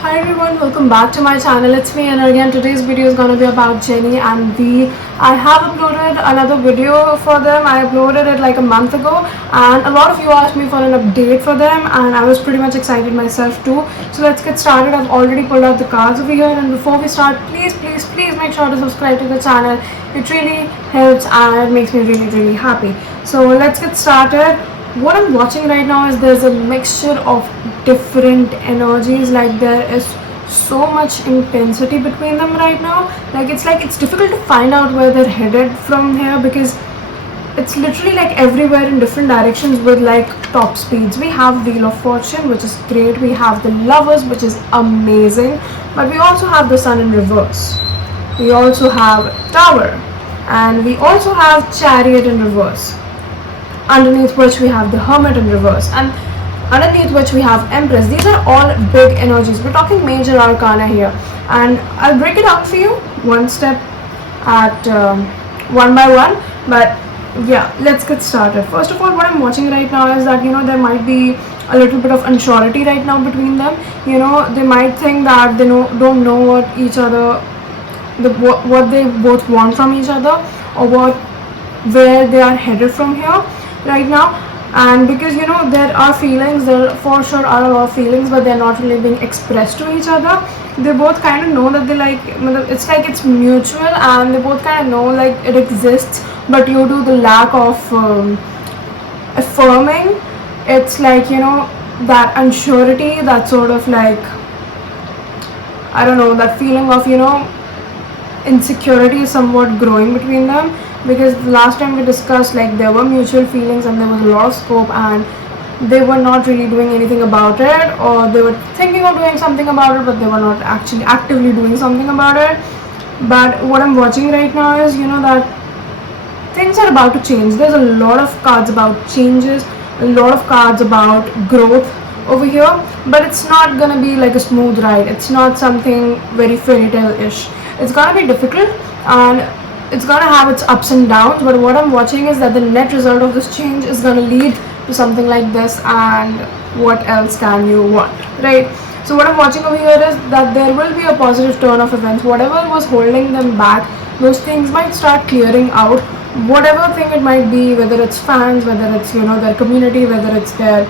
Hi everyone, welcome back to my channel. It's me Anarghya and today's video is going to be about Jennie and V. I have uploaded another video for them. I uploaded it like a month ago and a lot of you asked me for an update for them and I was pretty much excited myself too. So let's get started. I've already pulled out the cards over here, and before we start, please make sure to subscribe to the channel. It really helps and it makes me really happy. So let's get started. What I'm watching right now is there's a mixture of different energies. Like there is so much intensity between them right now. Like it's difficult to find out where they're headed from here, because it's literally like everywhere in different directions with like top speeds. We have Wheel of Fortune, which is great. We have the Lovers, which is amazing, but we also have the Sun in reverse. We also have Tower, and we also have Chariot in reverse, underneath which we have the Hermit in reverse, and underneath which we have Empress. These are all big energies. We're talking major arcana here, and I'll break it down for you one step at one by one. But yeah, let's get started. First of all, what I'm watching right now is that there might be a little bit of unsurety right now between them. They might think that they don't know what each other, what they both want from each other, or where they are headed from here right now. And because there are feelings, there for sure are a lot of feelings, but they're not really being expressed to each other. They both kind of know that they like, it's like it's mutual, and they both kind of know like it exists, but due to the lack of affirming, it's like that unsurety, that sort of like, I don't know, that feeling of insecurity is somewhat growing between them. Because last time we discussed, like, there were mutual feelings and there was a lot of scope, and they were not really doing anything about it, or they were thinking of doing something about it, but they were not actually actively doing something about it. But what I'm watching right now is that things are about to change. There's a lot of cards about changes, a lot of cards about growth over here, but it's not gonna be like a smooth ride. It's not something very fairy tale-ish. It's gonna be difficult, and it's gonna have its ups and downs, but what I'm watching is that the net result of this change is gonna lead to something like this. And what else can you want, right? So what I'm watching over here is that there will be a positive turn of events. Whatever was holding them back, those things might start clearing out. Whatever thing it might be, whether it's fans, whether it's their community, whether it's their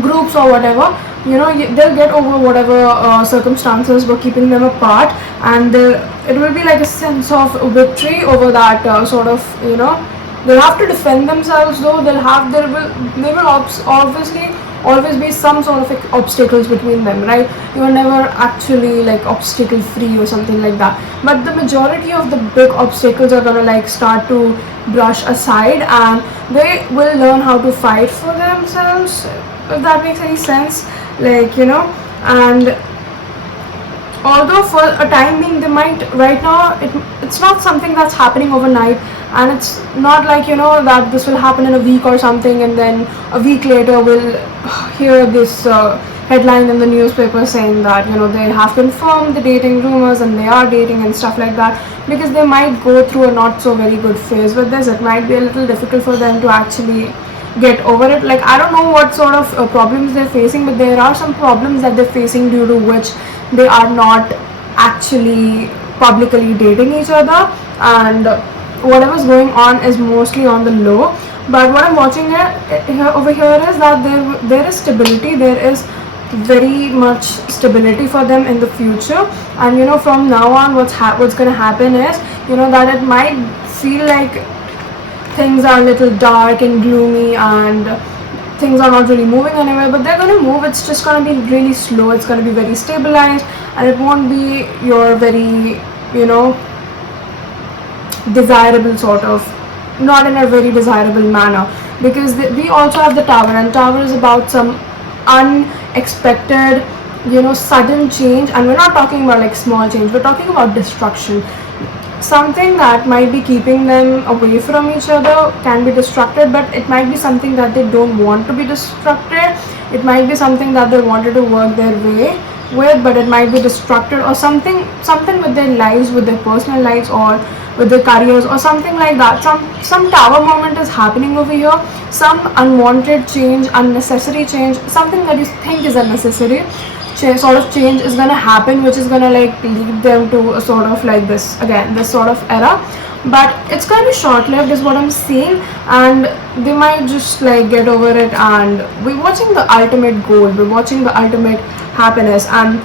groups or whatever, they'll get over whatever circumstances were keeping them apart, and it will be like a sense of victory over that sort of, they'll have to defend themselves, though there will obviously always be some sort of like obstacles between them, right? You are never actually like obstacle free or something like that, but the majority of the big obstacles are gonna like start to brush aside, and they will learn how to fight for themselves, if that makes any sense. Like and although for a time being they might, right now it's not something that's happening overnight, and it's not like that this will happen in a week or something, and then a week later we'll hear this headline in the newspaper saying that they have confirmed the dating rumors and they are dating and stuff like that. Because they might go through a not so very good phase with this. It might be a little difficult for them to actually get over it. Like, I don't know what sort of problems they're facing, but there are some problems that they're facing due to which they are not actually publicly dating each other, and whatever's going on is mostly on the low. But what I'm watching over here is that there is stability. There is very much stability for them in the future, and from now on what's going to happen is that it might feel like things are a little dark and gloomy and things are not really moving anywhere, but they're going to move. It's just going to be really slow. It's going to be very stabilized, and it won't be your very desirable sort of, not in a very desirable manner. Because we also have the Tower, and Tower is about some unexpected sudden change, and we're not talking about like small change, we're talking about destruction. Something that might be keeping them away from each other can be destructed, but it might be something that they don't want to be destructed. It might be something that they wanted to work their way with, but it might be destructed, or something with their lives, with their personal lives, or with their careers, or something like that. Some Tower moment is happening over here, some unwanted change, unnecessary change, something that you think is unnecessary, sort of change is gonna happen, which is gonna like lead them to a sort of like this, again, this sort of era. But it's gonna be short-lived is what I'm seeing, and they might just like get over it, and we're watching the ultimate goal, we're watching the ultimate happiness, and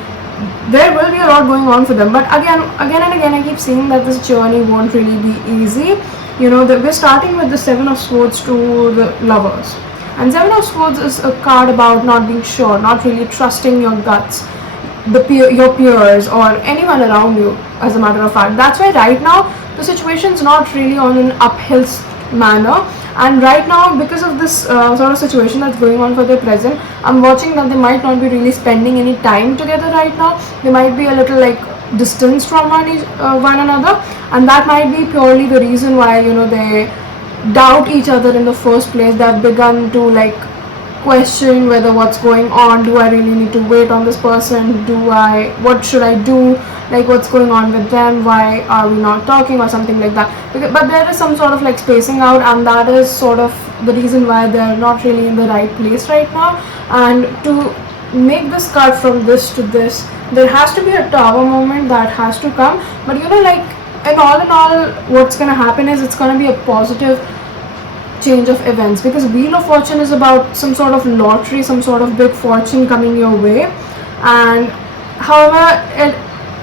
there will be a lot going on for them. But again and again, I keep saying that this journey won't really be easy. You know, that we're starting with the Seven of Swords to the Lovers, and Seven of Swords is a card about not being sure, not really trusting your guts, your peers, or anyone around you, as a matter of fact. That's why right now the situation's not really on an uphill manner, and right now, because of this sort of situation that's going on for the present, I'm watching that they might not be really spending any time together right now. They might be a little like distanced from one another, and that might be purely the reason why, you know, they doubt each other in the first place. They've begun to like question whether what's going on, do I really need to wait on this person, what should I do, like what's going on with them, why are we not talking, or something like that. But there is some sort of like spacing out, and that is sort of the reason why they're not really in the right place right now. And to make this cut from this to this, there has to be a tower moment that has to come. But you know, like in all, what's gonna happen is it's gonna be a positive change of events, because Wheel of Fortune is about some sort of lottery, some sort of big fortune coming your way. And however, it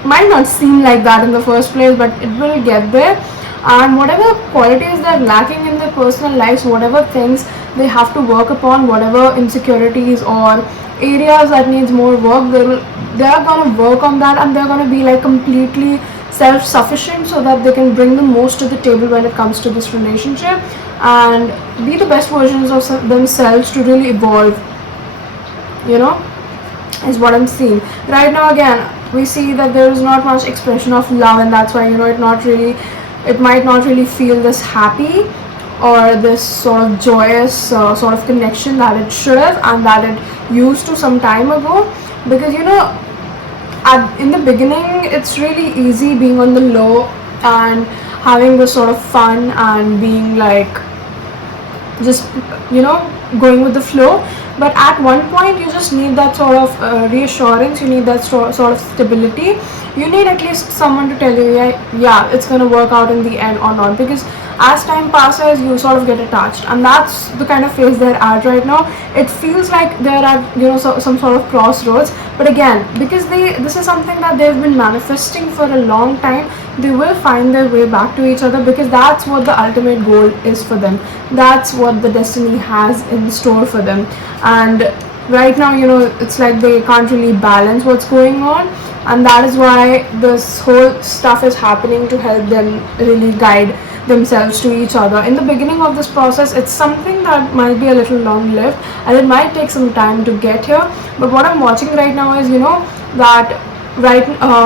might not seem like that in the first place, but it will get there. And whatever qualities they're lacking in their personal lives, whatever things they have to work upon, whatever insecurities or areas that needs more work, they are going to work on that, and they're going to be like completely self-sufficient, so that they can bring the most to the table when it comes to this relationship, and be the best versions of themselves to really evolve, you know, is what I'm seeing right now. Again, we see that there is not much expression of love, and that's why, you know, it might not really feel this happy or this sort of joyous sort of connection that it should have, and that it used to some time ago. Because, you know, in the beginning, it's really easy being on the low and having this sort of fun and being like just, you know, going with the flow. But at one point, you just need that sort of reassurance, you need that sort of stability. You need at least someone to tell you, yeah, it's going to work out in the end or not. Because as time passes, you sort of get attached, and that's the kind of phase they're at right now. It feels like they're at, you know, some sort of crossroads. But again, because this is something that they've been manifesting for a long time, they will find their way back to each other, because that's what the ultimate goal is for them. That's what the destiny has in store for them. And right now, you know, it's like they can't really balance what's going on, and that is why this whole stuff is happening, to help them really guide themselves to each other. In the beginning of this process, it's something that might be a little long-lived, and it might take some time to get here. But what I'm watching right now is, you know, that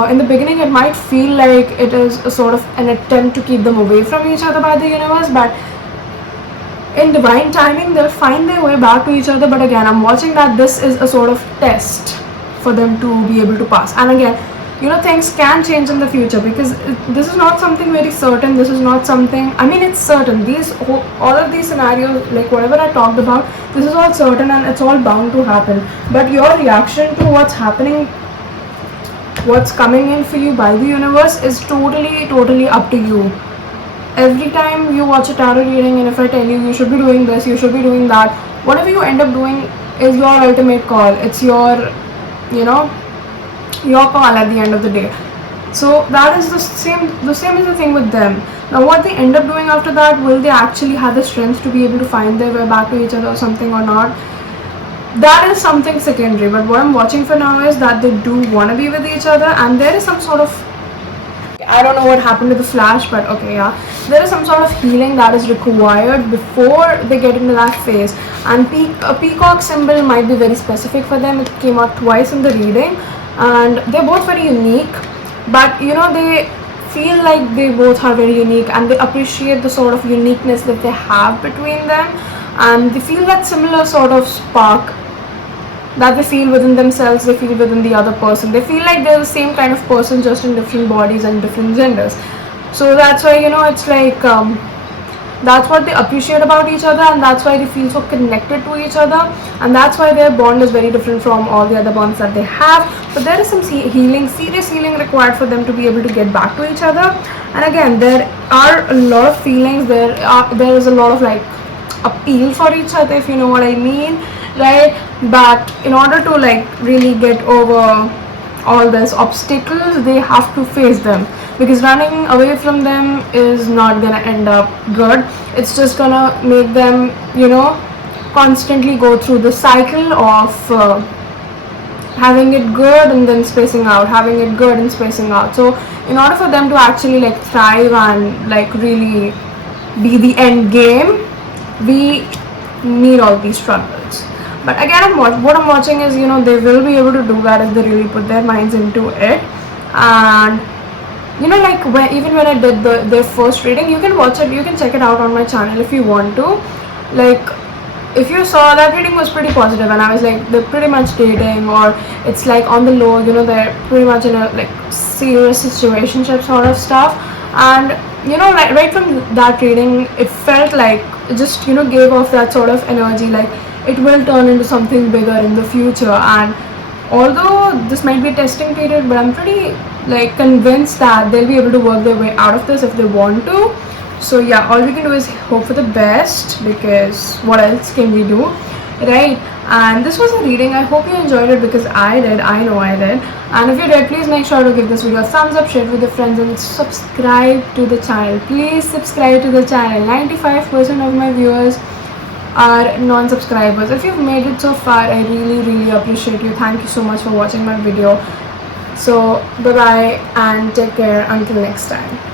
in the beginning, it might feel like it is a sort of an attempt to keep them away from each other by the universe, but in divine timing, they'll find their way back to each other. But again, I'm watching that this is a sort of test for them to be able to pass. And again, you know, things can change in the future, because this is not something very certain. This is not something, I mean, it's certain. All of these scenarios, like whatever I talked about, this is all certain, and it's all bound to happen. But your reaction to what's happening, what's coming in for you by the universe, is totally up to you. Every time you watch a tarot reading, and if I tell you, you should be doing this, you should be doing that, whatever you end up doing is your ultimate call. It's your, you know, your call at the end of the day. So that is the same is the thing with them. Now what they end up doing after that, will they actually have the strength to be able to find their way back to each other or something or not, that is something secondary. But what I'm watching for now is that they do want to be with each other, and there is some sort of, I don't know what happened to the Flash, but okay, yeah, there is some sort of healing that is required before they get into that phase. And a peacock symbol might be very specific for them. It came out twice in the reading, and they're both very unique. But you know, they feel like they both are very unique, and they appreciate the sort of uniqueness that they have between them, and they feel that similar sort of spark that they feel within themselves, they feel within the other person. They feel like they're the same kind of person, just in different bodies and different genders. So that's why, you know, it's like That's what they appreciate about each other, and that's why they feel so connected to each other, and that's why their bond is very different from all the other bonds that they have. But there is some healing, serious healing required for them to be able to get back to each other. And again, there are a lot of feelings, there is a lot of like appeal for each other, if you know what I mean, right? But in order to like really get over all these obstacles, they have to face them, because running away from them is not gonna end up good. It's just gonna make them, constantly go through the cycle of having it good and then spacing out, having it good and spacing out. So in order for them to actually like thrive and like really be the end game, we need all these struggles. But again, what I'm watching is, they will be able to do that if they really put their minds into it. And like even when I did their first reading, you can watch it, you can check it out on my channel if you want to. Like, if you saw, that reading was pretty positive, and I was like, they're pretty much dating, or it's like on the low, they're pretty much in a like serious situationship sort of stuff. And like right from that reading, it felt like it just gave off that sort of energy, like it will turn into something bigger in the future. And although this might be a testing period, but I'm pretty like convinced that they'll be able to work their way out of this if they want to. So yeah, all we can do is hope for the best, because what else can we do, right? And this was a reading. I hope you enjoyed it, because I did. I know I did. And if you did, please make sure to give this video a thumbs up, share it with your friends, and subscribe to the channel. Please subscribe to the channel. 95% of my viewers are non-subscribers. If you've made it so far, I really appreciate you. Thank you so much for watching my video. So bye bye and take care until next time.